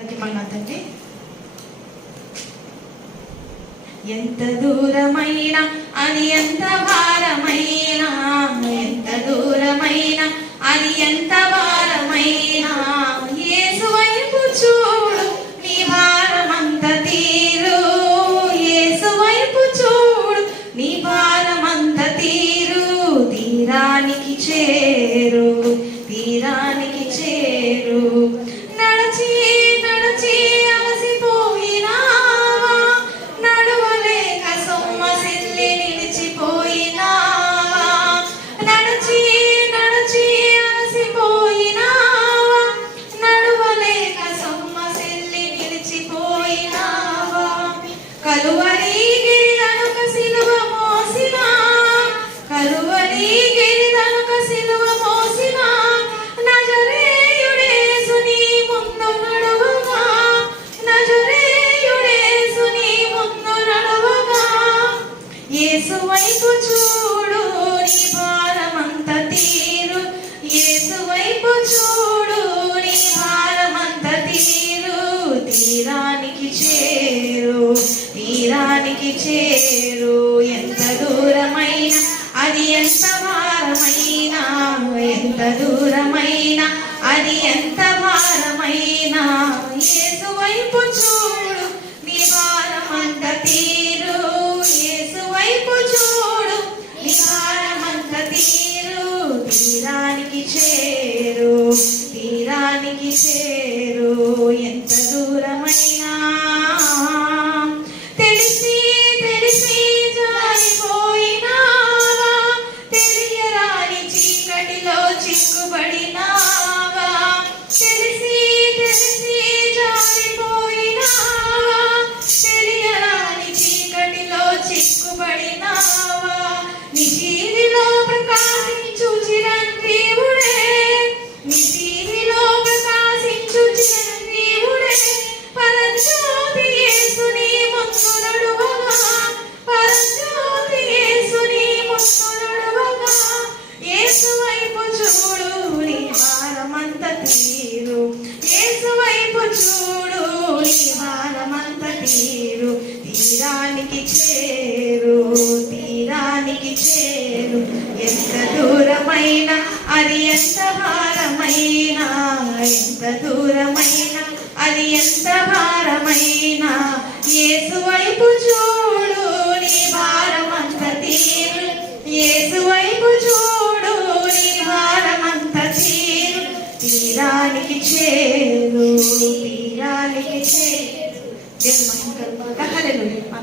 తండ్రి ఎంత దూరమైన అది ఎంత భారమైన, ఎంత దూరమైన అది ఎంత భారమైన, యేసు వైపు చూడు నీ భారమంత తీరు, యేసు వైపు చూడు నీ భారమంత తీరు, తీరానికి చేరు, తీరానికి చేరు. నడచి నడచి అలసిపోయినావా, నడువలేక సొమ్మసిల్లి నిలిచిపోయినావా, నడచి నడచి అలసిపోయినావా, నడువలేక సొమ్మసిల్లి నిలిచిపోయినావా, కలువరి గిరిదనుక సిలువ మోసిన, కలువరి గిరిదనుక సిలువ మోసిన నజరేయుడేసుని ముందు నడువగా, నజరేయుడేసుని ముందు నడువగా, యేసు వైపు చూడు నీ భారమంత తీరు, యేసు వైపు చూడు నీ భారమంత తీరు, తీరానికి చేరు, తీరానికి చేరు. ఎంత దూరమైన అది ఎంత భారమైన, ఎంత దూరమైన అది ఎంత భారమైన, యేసు వైపు చూడు నీ భారమంత తీరు, యేసు వైపు చూడు నీ భారమంత తీరు, తీరానికి చేరు, తీరానికి చేరు. ఎంత దూరమైన తెలిసి తెలిసి జారిపోయినావా, తెలియరాని చీకటిలో చిక్కుబడినావా, తెలిసి తెలిసి జారిపోయినావా, తెలియరాని చీకటిలో చిక్కుబడినావా, నిశీధిలో ప్రకాశించు చిరంజీవుడే, నిశీధిలో ప్రకాశించు చిరంజీవుడే, పరజ్యోతి యేసుని ముందు నడువగా, పరజ్యోతి యేసుని ముందు నడువగా, యేసు వైపు చూడు నీ భారమంత తీరు, యేసు వైపు చూడు నీ భారమంత తీరు, తీరానికి చేరు, తీరానికి చేరు. ఎంత దూరమైన అది ఎంత భారమైన, ఎంత దూరమైన అది ఎంత భారమైన, యేసు వైపు చూడు నీ భారమంత తీరు, యేసు వైపు చూడు నీ భారమంత తీరు, తీరానికి చేరు, తీరానికి చేరు. దేవుని మహిమ కలుగుగాక. హల్లెలూయా.